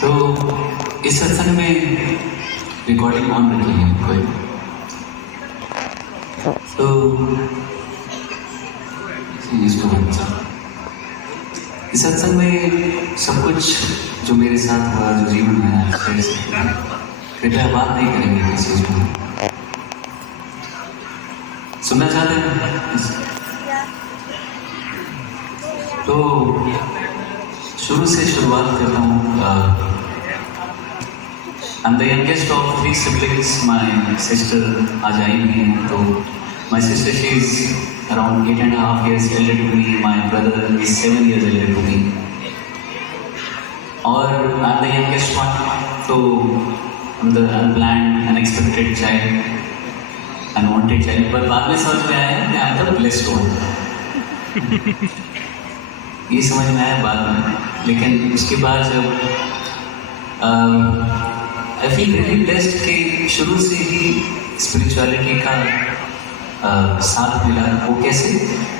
तो इस सत्संग में रिकॉर्डिंग ऑन रखी है कोई, तो इसको इस सत्संग में सब कुछ जो मेरे साथ हुआ, जो जीवन में आया, कृपया बात नहीं करेंगे किसी चीज में। सुनना चाहते हैं? तो शुरू से शुरुआत करता हूँ। I'm the youngest of 3 siblings. My sister आज आई नहीं है, तो my sister, she is around 8.5 years elder to me. My brother is 7 years elder to me. और I'm the youngest one, so I'm the unplanned, unexpected child, unwanted child. पर बाद में समझ में आया कि I'm the blessed one. ये समझ में आया बाद में, लेकिन उसके बाद जब आई फील रियली ब्लेस्ड कि शुरू से ही स्पिरिचुअलिटी का साथ मिला। वो कैसे?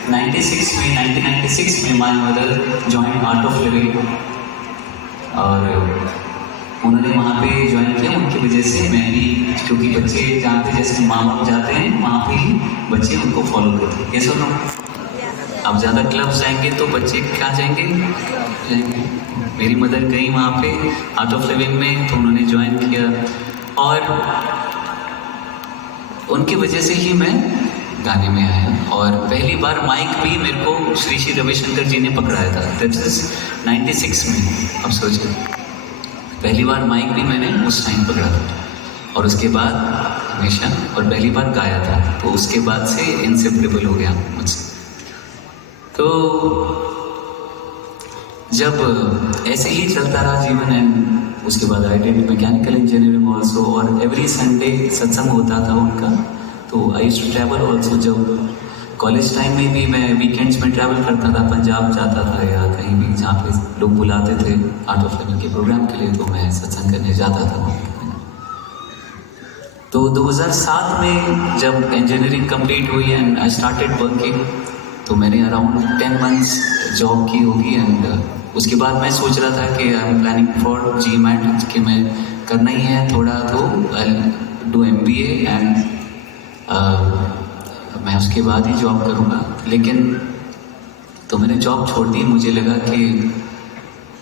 1996 में my mother join art of living, और उन्होंने वहाँ पे ज्वाइन किया। उनकी वजह से मैं भी, क्योंकि बच्चे जहाँ पे जैसे माँ बाप जाते हैं वहाँ पे ही बच्चे उनको फॉलो करते हैं। ये सुनो, अब ज़्यादा क्लब्स जाएंगे तो बच्चे क्या जाएंगे? मेरी मदर गई वहाँ पे आर्ट ऑफ लिविंग में, तो उन्होंने ज्वाइन किया, और उनकी वजह से ही मैं गाने में आया। और पहली बार माइक भी मेरे को श्री श्री रविशंकर जी ने पकड़ाया था, दैट इज 96 में। अब सोचिए, पहली बार माइक भी मैंने उस टाइम पकड़ा था, और उसके बाद हमेशा, और पहली बार गाया था, तो उसके बाद से इंसेपरेबल हो गया मुझसे। तो जब ऐसे ही चलता रहा जीवन, एंड उसके बाद I did mechanical engineering also, और एवरी संडे सत्संग होता था उनका, तो I used to travel also. जब कॉलेज टाइम में भी मैं वीकेंड्स में ट्रैवल करता था, पंजाब जाता था या कहीं भी जहाँ पे लोग बुलाते थे आर्ट ऑफ लिविंग के प्रोग्राम के लिए, तो मैं सत्संग करने जाता था। तो 2007 में जब इंजीनियरिंग कंप्लीट हुई एंड आई स्टार्टेड वर्किंग, तो मैंने अराउंड 10 मंथ्स जॉब की होगी, एंड उसके बाद मैं सोच रहा था कि I am planning for GMAT, कि मैं करना ही है थोड़ा, तो आई डू MBA एंड मैं उसके बाद ही जॉब करूँगा। लेकिन तो मैंने जॉब छोड़ दी। मुझे लगा कि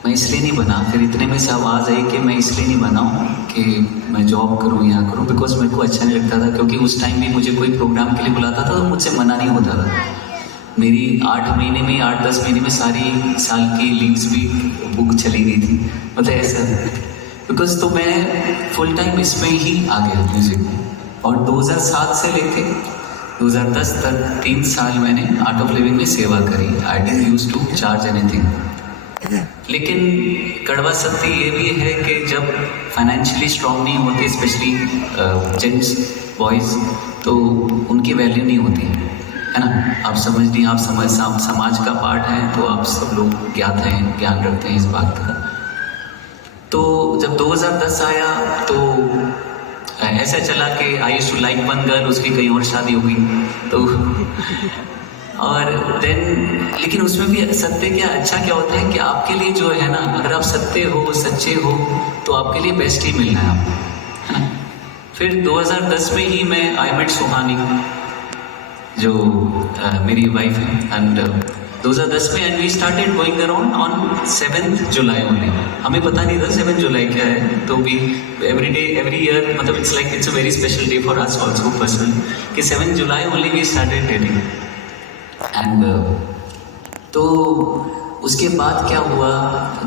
मैं इसलिए नहीं बना, फिर इतने में से आवाज़ आई कि मैं इसलिए नहीं बना हूँ कि मैं जॉब करूँ या करूँ, बिकॉज मेरे को अच्छा नहीं लगता था। क्योंकि उस टाइम भी मुझे कोई प्रोग्राम के लिए बुलाता था तो मुझसे मना नहीं होता था। मेरी 8 महीने में, 8-10 महीने में सारी साल की लीव्स भी बुक चली गई थी, मतलब ऐसा। बिकॉज तो मैं फुल टाइम इसमें ही आ गया म्यूज़िक में, और 2007 से लेके 2010 तक 3 साल मैंने आर्ट ऑफ लिविंग में सेवा करी। I didn't used to charge anything. लेकिन कड़वा सत्य ये भी है कि जब फाइनेंशियली स्ट्रांग नहीं होते, स्पेशली जेंट्स बॉयज़, तो उनकी वैल्यू नहीं होती है ना। आप समझ नहीं, आप समाज का पार्ट हैं, तो आप सब लोग ज्ञात हैं, ज्ञान रखते हैं इस बात का। तो जब 2010 आया तो ऐसा चला कि I used to like one girl, उसकी कहीं और शादी हो गई, तो और देन, लेकिन उसमें भी सत्य क्या अच्छा क्या होता है कि आपके लिए जो है ना, अगर आप सत्य हो, सच्चे हो, तो आपके लिए बेस्ट ही मिलना है आपको, है ना। फिर 2010 में ही मैं आई मेट सुहानी, जो मेरी वाइफ है, एंड 2010 में, and we started going around on 7 July only. हमें पता नहीं था 7 जुलाई क्या है, तो we every day, every year, मतलब it's like it's a very special day for us also personal, कि 7 July only we started dating. And तो उसके बाद क्या हुआ,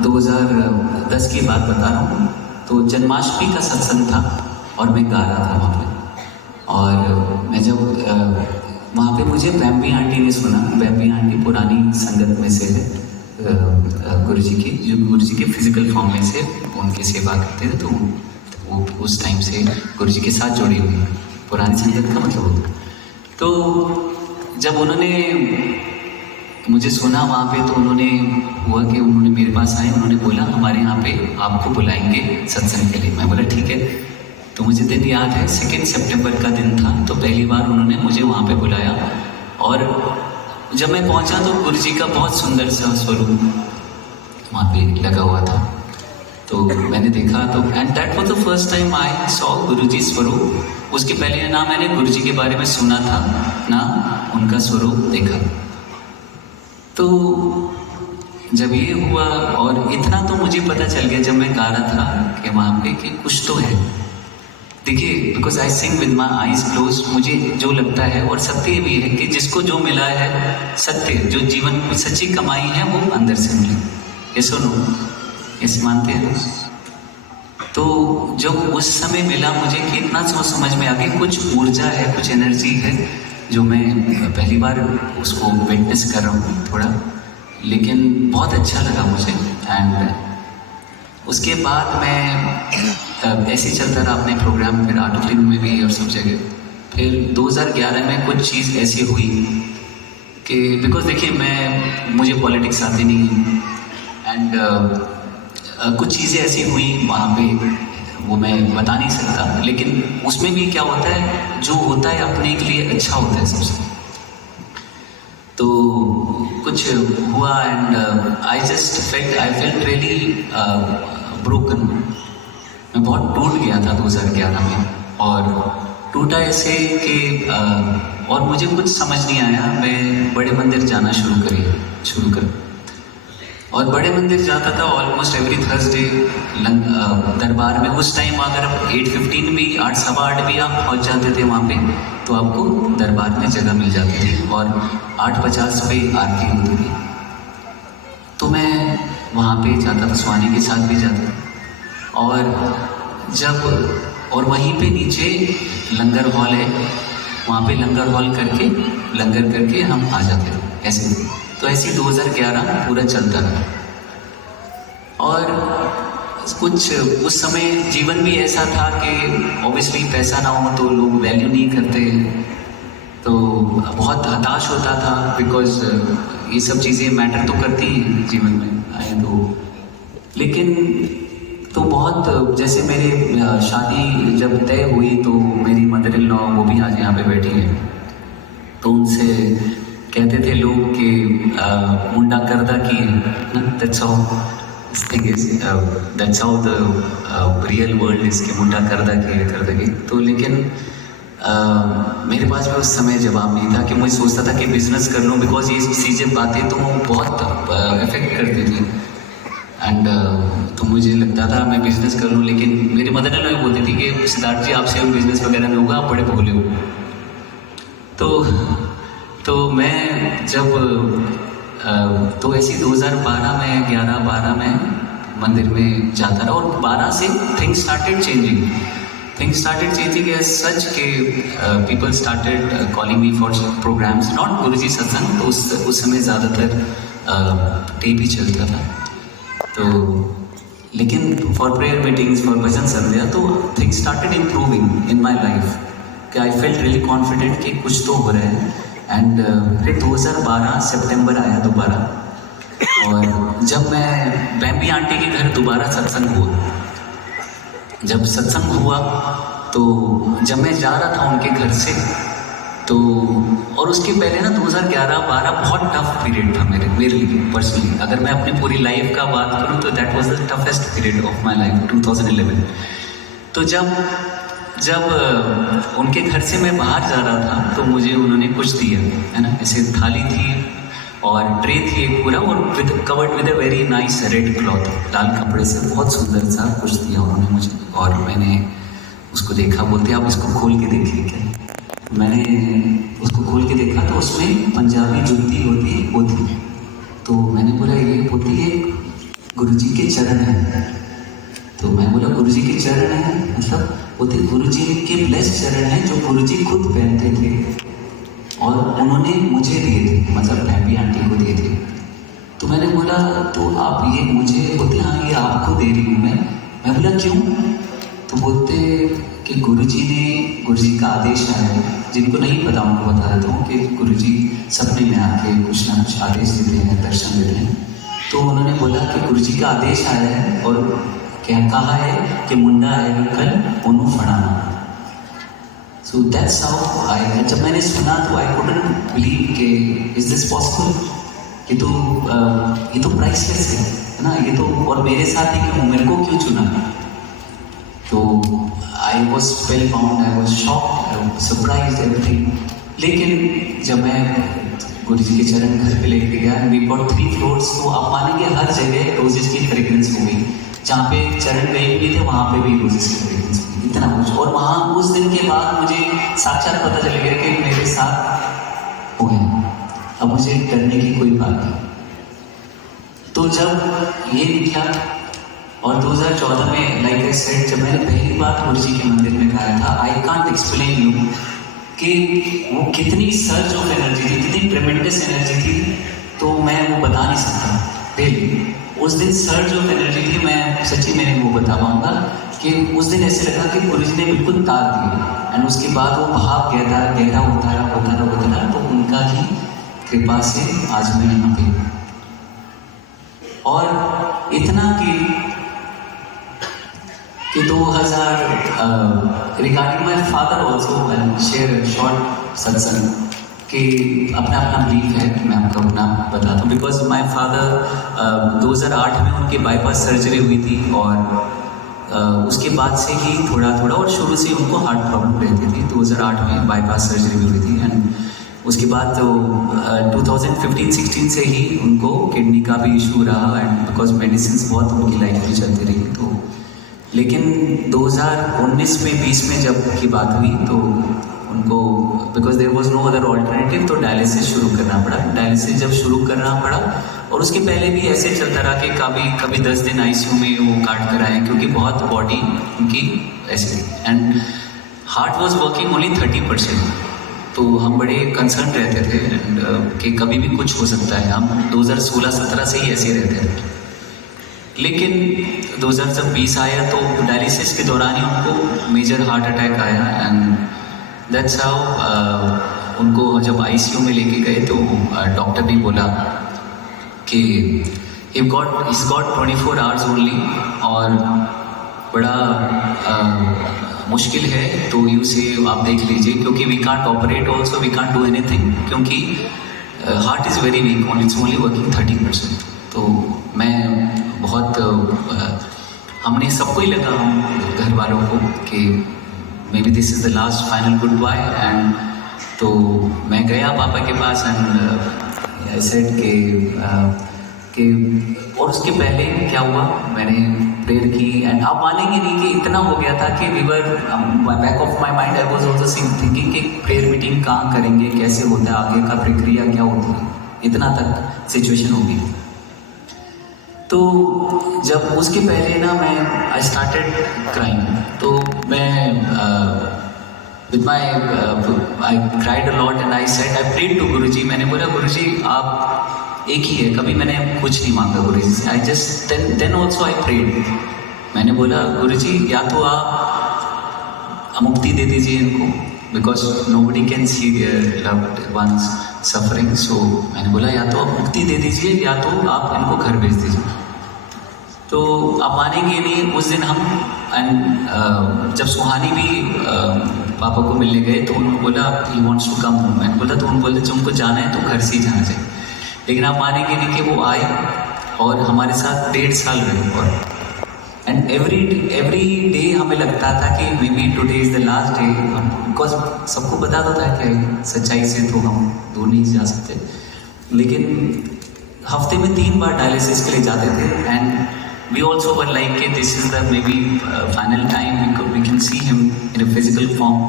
2010 की बात बता रहा हूँ। तो जन्माष्टमी का सत्संग था और मैं गा रहा था वहाँ पे, और मैं जब वहाँ पे मुझे बैम्बी आंटी ने सुना। बैम्बी आंटी पुरानी संगत में से है, गुरु जी की, जो गुरु जी के फिजिकल फॉर्म में से उनकी सेवा करते थे, तो वो उस टाइम से गुरु जी के साथ जुड़ी हुई पुरानी संगत का मतलब होता। तो जब उन्होंने मुझे सुना वहाँ पे, तो उन्होंने हुआ कि उन्होंने मेरे पास आए, उन्होंने बोला हमारे यहाँ पे आपको बुलाएंगे सत्संग के लिए। मैं बोला ठीक है। तो मुझे दिन याद है, 2 सितंबर का दिन था, तो पहली बार उन्होंने मुझे वहाँ पे बुलाया, और जब मैं पहुँचा तो गुरु जी का बहुत सुंदर सा स्वरूप वहाँ पे लगा हुआ था। तो मैंने देखा तो and that was the first time I saw Guruji Swaroop. उसके पहले ना मैंने गुरुजी के बारे में सुना था ना उनका स्वरूप देखा। तो जब ये हुआ और इतना तो मुझे पता चल गया जब मैं गा रहा था कि वहाँ पे कि कुछ तो है। देखिए because I sing with my eyes close, मुझे जो लगता है और सत्य भी है कि जिसको जो मिला है सत्य, जो जीवन में सच्ची कमाई है वो अंदर से मिली। ये सुनो, इस मानते हैं। तो जब उस समय मिला मुझे कि इतना समझ में आ गया कुछ ऊर्जा है, कुछ एनर्जी है जो मैं पहली बार उसको विटनेस कर रहा हूँ थोड़ा, लेकिन बहुत अच्छा लगा मुझे। एंड उसके बाद मैं ऐसे ही चलता रहा अपने प्रोग्राम, फिर आर्ट फिल्म में भी और सब जगह। फिर 2011 में कुछ चीज़ ऐसी हुई कि बिकॉज देखिए मुझे पॉलिटिक्स आती नहीं एंड कुछ चीज़ें ऐसी हुई वहाँ पे, वो मैं बता नहीं सकता, लेकिन उसमें भी क्या होता है जो होता है अपने के लिए अच्छा होता है सबसे। तो कुछ हुआ and I felt really broken. मैं बहुत टूट गया था 2011 में, और टूटा ऐसे कि और मुझे कुछ समझ नहीं आया। मैं बड़े मंदिर जाना शुरू कर और बड़े मंदिर जाता था ऑलमोस्ट एवरी थर्सडे दरबार में। उस टाइम अगर आप 8:15 भी 8:15 भी आप पहुंच जाते थे वहाँ पे तो आपको दरबार में जगह मिल जाती थी, और 8:50 पे आरती होती थी। तो मैं वहाँ पे जाता था, स्वामी के साथ भी जाता था। और वहीं पे नीचे लंगर हॉल है, वहाँ पे लंगर करके हम आ जाते थे ऐसे। तो ऐसे 2011 पूरा चलता रहा। और कुछ उस समय जीवन भी ऐसा था कि ऑब्वियसली पैसा ना हो तो लोग वैल्यू नहीं करते, तो बहुत हताश होता था बिकॉज ये सब चीज़ें मैटर तो करती हैं जीवन में आए तो। लेकिन तो बहुत जैसे मेरे शादी जब तय हुई तो मेरी मदर इन लॉ वो भी आज यहाँ पे बैठी है, तो उनसे कहते थे लोग कि मुंडा करदा की है, that's how this thing is, that's how the real world is, कि मुंडा करदा की। तो लेकिन मेरे पास भी उस समय जवाब नहीं था कि मुझे सोचता था कि बिजनेस कर लूँ, बिकॉज ये चीज़ें बातें तो बहुत इफेक्ट करती थी। एंड तो मुझे लगता था मैं बिजनेस कर लूँ, लेकिन मेरी मदर इन लॉ बोलती थी कि सिद्धार्थ जी आपसे बिजनेस वगैरह नहीं होगा, आप बड़े भोले हो। तो मैं जब तो ऐसी 2012 में 11-12 में मंदिर में जाता रहा, और 12 से things started changing as such के people started calling me for programmes, not Guruji satsang. तो उस समय ज़्यादातर टेप ही चलता था, तो लेकिन फॉर प्रेयर मीटिंग्स, फॉर भजन संध्या, तो things started improving in my life कि आई फेल्ट रियली कॉन्फिडेंट कि कुछ तो हो रहा है। एंड फिर 2012 सितंबर आया दोबारा, और जब मैं बैम्बी आंटी के घर दोबारा सत्संग हुआ, तो जब मैं जा रहा था उनके घर से, तो और उसके पहले ना 2011-12 बहुत टफ पीरियड था मेरे लिए पर्सनली। अगर मैं अपनी पूरी लाइफ का बात करूँ तो that was the toughest period of my life 2011। तो जब उनके घर से मैं बाहर जा रहा था तो मुझे उन्होंने कुछ दिया, है ना, ऐसे थाली थी और ट्रे थी एक पूरा, और covered with a very nice red cloth, लाल कपड़े से बहुत सुंदर सा कुछ दिया उन्होंने मुझे। और मैंने उसको देखा, बोलते आप इसको खोल के देखिए क्या। मैंने उसको खोल के देखा तो उसमें पंजाबी जुत्ती होती है वो थी। तो मैंने बोला ये होती है गुरुजी के चरण हैं। तो मैं बोला गुरुजी के चरण हैं मतलब होते गुरुजी के ब्लेस्ड चरण हैं जो गुरुजी खुद पहनते थे और उन्होंने मुझे दिए थे, मतलब बैम्बी आंटी को दिए थे। तो मैंने बोला तो आप ये मुझे, बोलते हाँ ये आपको दे रही हूँ मैं बोला क्यों? तो बोलते कि गुरुजी का आदेश आया है। जिनको नहीं पता उनको बता देता हूँ कि गुरुजी सपने में आके कुछ ना कुछ आदेश देते हैं, दर्शन देते हैं। तो उन्होंने बोला कि गुरुजी का आदेश आया है और क्या कहा है कि मुंडा आएगा कल उन्हों फड़ाना। सो दैट्स हाउ आई, जब मैंने सुना तो आई कुडंट बिलीव कि इज दिस पॉसिबल, ये तो प्राइसलेस है। है ना, ये तो, और मेरे साथ ही क्यों, मेरे को क्यों चुना? तो I was spell bound, I was shocked, surprise, everything. लेकिन जब मैं गुरु जी के चरण घर पे लेके गया, वी गॉट 3 फ्लोर्स, तो आप मानेंगे हर जगह रोजेस की फ्रेग्रेंस हो गई। जहाँ पे चरण गए भी थे वहाँ पे भी रोजेस की फ्रेग्रेंस हो गई, इतना कुछ। और वहाँ उस दिन के बाद मुझे साक्षात पता चल गया कि मेरे साथ हो गया, अब मुझे डरने की कोई बात नहीं। तो जब ये निकला, और 2014 में लाइक आई सेड, जब मैंने पहली बार गुरु जी के मंदिर में गाया था, आई कांट एक्सप्लेन यू कि वो कितनी सर्ज ऑफ एनर्जी थी, कितनी ट्रेमेंडस एनर्जी थी, तो मैं वो बता नहीं सकता। रियली उस दिन सर्ज ऑफ एनर्जी थी, मैं सच्ची में नहीं वो बता पाऊंगा कि उस दिन ऐसे लगा कि गुरु जी ने बिल्कुल तार दिए। एंड उसके बाद वो भाव गहरा होता रहा, तो उनका ही कृपा से आज मैं यहाँ पे। और इतना कि 2000 regarding my father also I share short सत्संग कि अपना बिलीफ है, मैं आपको अपना बताता हूँ। बिकॉज माई फादर 2008 में उनकी बाईपास सर्जरी हुई थी, और उसके बाद से ही थोड़ा और शुरू से उनको हार्ट प्रॉब्लम रहती थी। 2008 में बाईपास सर्जरी भी हुई थी, एंड उसके बाद तो 2015-16 से ही उनको किडनी का भी इशू रहा, एंड बिकॉज मेडिसिन बहुत उनकी लाइफ में चलती रही। तो लेकिन 2019 में 20 में जब की बात हुई तो उनको, because there was no other alternative, तो डायलिसिस शुरू करना पड़ा। डायलिसिस जब शुरू करना पड़ा, और उसके पहले भी ऐसे चलता रहा कि कभी 10 दिन आईसीयू में वो काट कर आए, क्योंकि बहुत बॉडी उनकी ऐसी थी, and heart was working only 30%। तो हम बड़े कंसर्न रहते थे एंड कि कभी भी कुछ हो सकता है। हम 2016-17 से ही ऐसे रहते थे। लेकिन 2020 आया तो डायलिसिस के दौरान ही उनको मेजर हार्ट अटैक आया, एंड दैट्स हाउ उनको जब आईसीयू में लेके गए तो डॉक्टर ने बोला कि इज गॉट 24 आवर्स ओनली, और बड़ा मुश्किल है, तो यू से आप देख लीजिए, क्योंकि we can't operate also, we can't do anything, क्योंकि heart is very weak, it's only working 30%। तो मैं बहुत हमने सबको ही लगा, हम घर वालों को, कि maybe this is the last final good bye. And तो मैं गया पापा के पास, एंड आई सेड कि और उसके पहले क्या हुआ, मैंने प्रेयर की, एंड आप मानेंगे नहीं कि इतना हो गया था कि we were back of my mind I was also thinking कि प्रेयर मीटिंग कहाँ करेंगे, कैसे होता है, आगे का प्रक्रिया क्या होती है, इतना तक सिचुएशन हो गई। तो जब उसके पहले ना मैं आई स्टार्टेड क्राइंग, तो मैं with my eye cried a lot, and I said, I prayed to Guruji. मैंने बोला, गुरुजी आप एक ही है, कभी मैंने कुछ नहीं मांगा गुरुजी से। I just then also I prayed, मैंने बोला गुरुजी या तो आप मुक्ति दे दीजिए इनको, because nobody can see their loved ones suffering. So मैंने बोला या तो आप मुक्ति दे दीजिए, या तो आप इनको घर भेज दीजिए। तो आप मानेंगे नहीं, उस दिन हम जब सुहानी भी पापा को मिलने गए, तो उन्होंने बोला he wants to come home. मैंने बोला, तो उन्होंने बोले तुमको जाना है तो घर से ही जाना चाहिए। लेकिन आप मानेंगे नहीं कि वो आए और हमारे साथ 1.5 साल रहे, और एंड एवरी डे हमें लगता था कि may be today is the last day, because सबको पता तो था कि सच्चाई से तो हम दूर नहीं जा सकते। लेकिन हफ्ते में 3 बार डायलिसिस के लिए जाते थे, and we also were like कि this is the maybe final time we can see him in a physical form।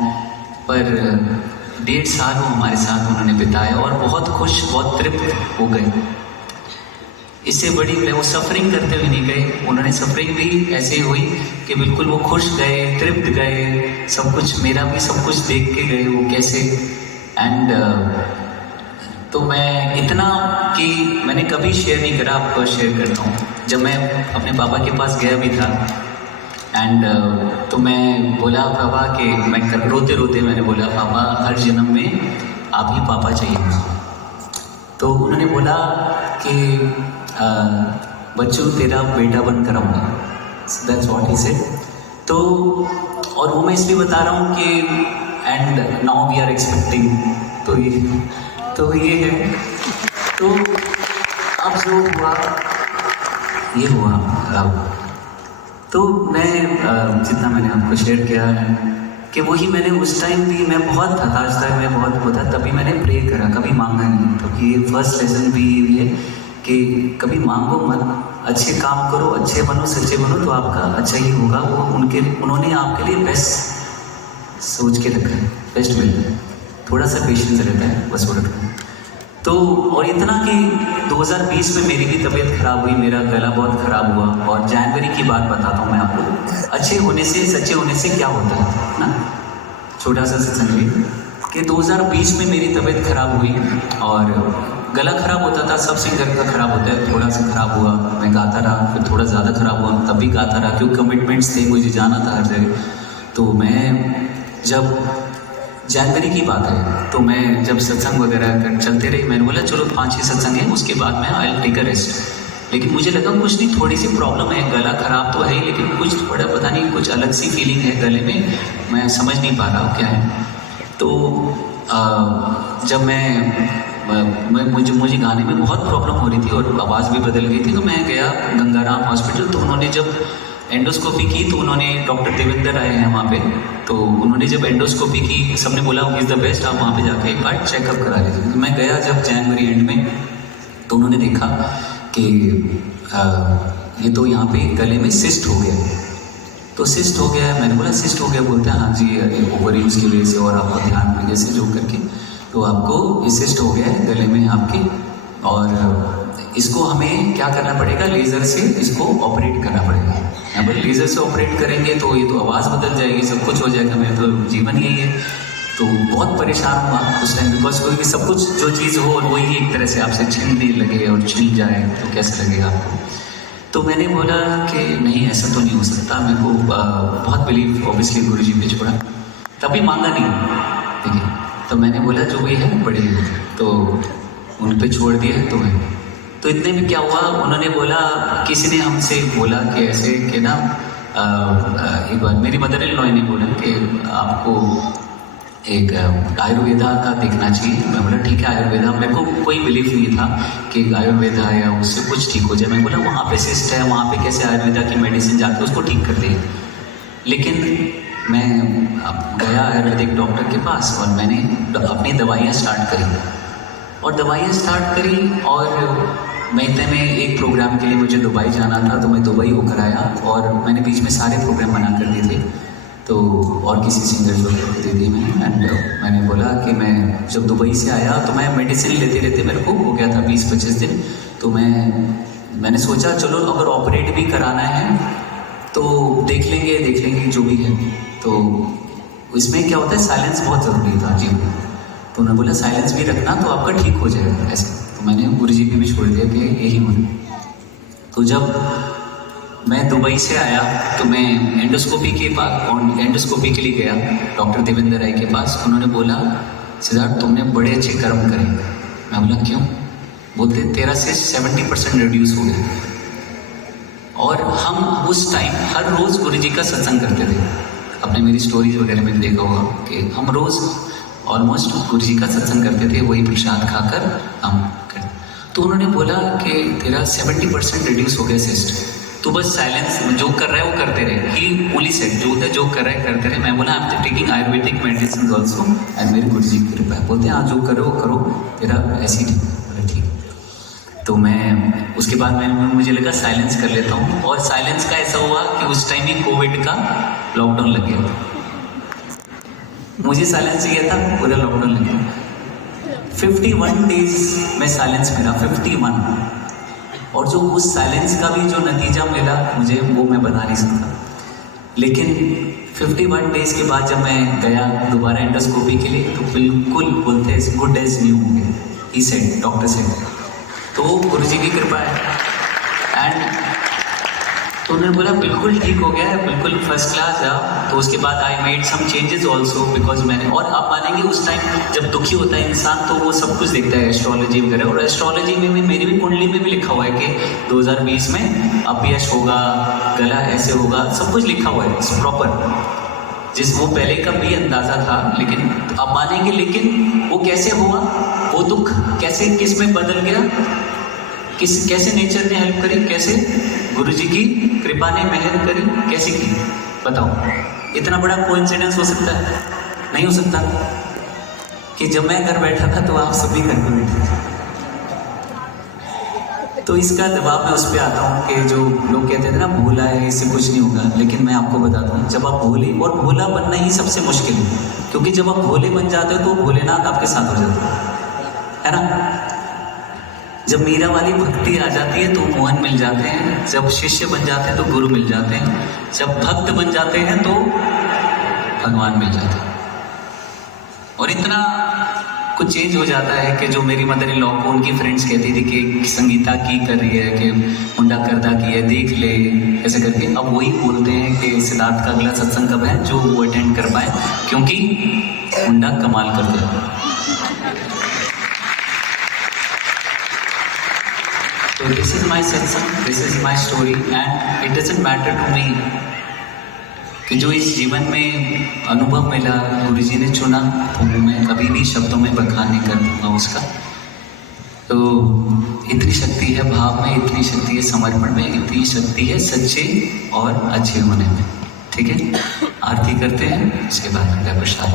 पर 1.5 साल वो हमारे साथ उन्होंने बिताया, और बहुत खुश, बहुत तृप्त हो गए। इससे बड़ी वो सफरिंग करते हुए नहीं गए, उन्होंने सफरिंग भी ऐसे हुई कि बिल्कुल वो खुश गए, तृप्त गए, सब कुछ मेरा भी सब कुछ देख के गए वो कैसे। एंड तो मैं इतना कि मैंने कभी शेयर नहीं करा, आपको शेयर करता हूँ। जब मैं अपने पापा के पास गया भी था, एंड तो मैं बोला पापा कि मैं रोते रोते मैंने बोला, पापा हर जन्म में आप ही पापा चाहिए मुझे। तो उन्होंने बोला कि बच्चों तेरा बेटा बन कर आऊँगा, दैट्स व्हाट ही सेड। तो और वो मैं इसलिए बता रहा हूँ कि and now we are expecting, तो ये है। तो अब जो हुआ ये हुआ। तो मैं जितना मैंने आपको शेयर किया है कि वही मैंने उस टाइम भी, मैं बहुत हताश था, मैं बहुत होता, तभी मैंने प्रे करा, कभी मांगा नहीं। तो ये फर्स्ट लेसन भी ये कि कभी मांगो मत, अच्छे काम करो, अच्छे बनो, सच्चे बनो, तो आपका अच्छा ही होगा। वो उन्होंने आपके लिए बेस्ट सोच के रखा है, बेस्ट मिलता है, थोड़ा सा पेशेंस रहता है बस वो रखा है। तो और इतना कि 2020 में मेरी भी तबीयत खराब हुई, मेरा गला बहुत खराब हुआ। और जनवरी की बात बताता हूँ मैं आपको, अच्छे होने से, सच्चे होने से क्या होता है ना, छोटा सा सत्संग कि 2020 में मेरी तबीयत खराब हुई और गला खराब होता था, सब सिंगर का खराब होता है, थोड़ा सा खराब हुआ, मैं गाता रहा, फिर थोड़ा ज़्यादा खराब हुआ, तब भी गाता रहा क्योंकि कमिटमेंट्स थे, मुझे जाना था हर जगह। तो मैं जब जनवरी की बात है, तो मैं जब सत्संग वगैरह चलते रहे, मैंने बोला चलो 5-6 सत्संग है, उसके बाद मैं आई टेक अ रेस्ट। लेकिन मुझे लगा कुछ नहीं, थोड़ी सी प्रॉब्लम है, गला खराब तो है ही, लेकिन कुछ थोड़ा पता नहीं, कुछ अलग सी फीलिंग है गले में, मैं समझ नहीं पा रहा हूँ क्या है। तो जब मुझे गाने में बहुत प्रॉब्लम हो रही थी और आवाज़ भी बदल गई थी, तो मैं गया गंगाराम हॉस्पिटल। तो उन्होंने जब एंडोस्कोपी की, तो उन्होंने, डॉक्टर देवेंद्र आए हैं वहाँ पे, तो उन्होंने जब एंडोस्कोपी की, सबने बोला इज़ द बेस्ट, आप वहाँ पे जाके एक बार चेकअप करा लीजिए। तो मैं गया जब जनवरी एंड में, तो उन्होंने देखा कि ये तो यहाँ पे गले में सिस्ट हो गया। तो सिस्ट हो गया है, मैंने बोला सिस्ट हो गया, बोलते हैं हाँ जी ओवरीज की वजह से और आपको ध्यान में जैसे जो करके, तो आपको ये सिस्ट हो गया है गले में आपके, और इसको हमें क्या करना पड़ेगा, लेज़र से इसको ऑपरेट करना पड़ेगा। यहाँ पर लेज़र से ऑपरेट करेंगे तो ये तो आवाज़ बदल जाएगी, सब कुछ हो जाएगा, मेरा तो जीवन यही है। तो बहुत परेशान हुआ उस टाइम, बिकॉज कोई सब कुछ जो चीज़ हो और वही एक तरह से आपसे छीनने लगे और छिन जाए तो कैसे लगेगा आपको। तो मैंने बोला कि नहीं, ऐसा तो नहीं हो सकता, मेरे को बहुत बिलीव ऑब्वियसली गुरु जी पे छोड़ा, तभी मांगा नहीं, ठीक है। तो मैंने बोला जो भी है बड़े तो उन पे छोड़ दिया। तो इतने में क्या हुआ, उन्होंने बोला, किसी ने हमसे बोला कि ऐसे कि ना एक बार मेरी मदर इन लॉ ने बोला कि आपको एक आयुर्वेदा का देखना चाहिए। मैं बोला ठीक है आयुर्वेदा, मेरे को कोई बिलीफ नहीं था कि आयुर्वेदा या उससे कुछ ठीक हो जाए। मैं बोला वहाँ पे सिस्ट है, वहाँ पे कैसे आयुर्वेदा की मेडिसिन जाके उसको ठीक कर दें। लेकिन मैं गया आयुर्वेदिक डॉक्टर के पास और मैंने अपनी दवाइयाँ स्टार्ट करी और मैं इतने में एक प्रोग्राम के लिए मुझे दुबई जाना था, तो मैं दुबई होकर आया और मैंने बीच में सारे प्रोग्राम बना कर दिए थे। तो और किसी सिंगर को दे दी मैंने, एंड मैंने बोला कि मैं जब दुबई से आया तो मैं मेडिसिन लेते मेरे को हो गया था 20-25 दिन। तो मैंने सोचा चलो अगर ऑपरेट भी कराना है तो देख लेंगे जो भी है। तो इसमें क्या होता है, साइलेंस बहुत ज़रूरी था जी। तो उन्होंने बोला साइलेंस भी रखना तो आपका ठीक हो जाएगा ऐसे। तो मैंने गुरु जी भी छोड़ दिया कि यही होना। तो जब मैं दुबई से आया तो मैं एंडोस्कोपी के लिए गया डॉक्टर देवेंद्र राय के पास। उन्होंने बोला सिद्धार्थ तुमने बड़े अच्छे कर्म करे। मैं बोला क्यों? बोलते तेरा सिस्ट 70% रिड्यूस हो गया। और हम उस टाइम हर रोज़ गुरु जी का सत्संग करते थे। आपने मेरी स्टोरीज वगैरह में देखा होगा कि हम रोज़ ऑलमोस्ट गुरु जी का सत्संग करते थे, वही प्रसाद खाकर हम करते। तो उन्होंने बोला कि तेरा 70% रिड्यूस हो गया सिस्ट, तो बस साइलेंस जो कर रहा है वो करते रहे। ही ओनली सेड जो होता है जो कर रहा है करते रहे। मैं बोला I am taking Ayurvedic medicine also and मेरे गुरु जी की कृपा है। बोलते हैं हाँ जो करो वो करो, तेरा ऐसी ठीक। बोला ठीक। तो मैं उसके बाद मुझे लगा साइलेंस कर लेता हूँ। और साइलेंस का ऐसा हुआ कि उस टाइम ही कोविड का लॉकडाउन लग गया। मुझे साइलेंस चाहिए था, पूरा लॉकडाउन लग गया। 51 डेज में साइलेंस मिला, 51। और जो उस साइलेंस का भी जो नतीजा मिला मुझे, वो मैं बता नहीं सकता। लेकिन 51 डेज के बाद जब मैं गया दोबारा एंडोस्कोपी के लिए तो बिल्कुल बोलते हैं गुड एज न्यू हो गए। He said, doctor said. तो गुरु जी की कृपा है। एंड तो उन्होंने बोला बिल्कुल ठीक हो गया है, बिल्कुल फर्स्ट क्लास है। तो उसके बाद I made some changes also because मैंने, और आप मानेंगे उस टाइम जब दुखी होता है इंसान तो वो सब कुछ देखता है एस्ट्रोलॉजी वगैरह। और एस्ट्रोलॉजी में भी मेरी भी कुंडली में भी लिखा हुआ है कि 2020 में अपयश होगा, गला ऐसे होगा, सब कुछ लिखा हुआ है प्रॉपर। जिस वो पहले का भी अंदाज़ा था, लेकिन आप मानेंगे लेकिन वो कैसे हुआ, वो दुख कैसे किस में बदल गया कैसे नेचर ने हेल्प करी, कैसे गुरुजी की कृपा ने मेहर करी, कैसे की बताओ? इतना बड़ा कोइंसिडेंस हो सकता है? नहीं हो सकता कि जब मैं घर बैठा था तो आप सभी घर पे बैठे थे। तो इसका जवाब मैं उस पर आता हूँ कि जो लोग कहते थे ना भोला है, इससे कुछ नहीं होगा, लेकिन मैं आपको बताता हूँ, जब आप भोले, और भोला बनना ही सबसे मुश्किल है, क्योंकि जब आप भोले बन जाते हो तो भोलेनाथ आपके साथ हो जाते है ना। जब मीरा वाली भक्ति आ जाती है तो मोहन मिल जाते हैं, जब शिष्य बन जाते हैं तो गुरु मिल जाते हैं, जब भक्त बन जाते हैं तो भगवान मिल जाते हैं। और इतना कुछ चेंज हो जाता है कि जो मेरी मदर इन लॉ को उनकी फ्रेंड्स कहती थी कि संगीता की कर रही है, कि मुंडा करदा की है, देख ले ऐसे करके, अब वही बोलते हैं कि सिद्धार्थ का अगला सत्संग कब है जो वो अटेंड कर पाए, क्योंकि मुंडा कमाल कर दिया। So this is my satsang, this is my story, and it doesn't matter to me कि जो इस जीवन में अनुभव मिला, गुरुजी ने चुना, तो मैं कभी भी शब्दों में बखान नहीं कर दूंगा उसका। तो इतनी शक्ति है भाव में, इतनी शक्ति है समर्पण में, इतनी शक्ति है सच्चे और अच्छे होने में। ठीक है, आरती करते हैं, उसके बाद प्रसाद।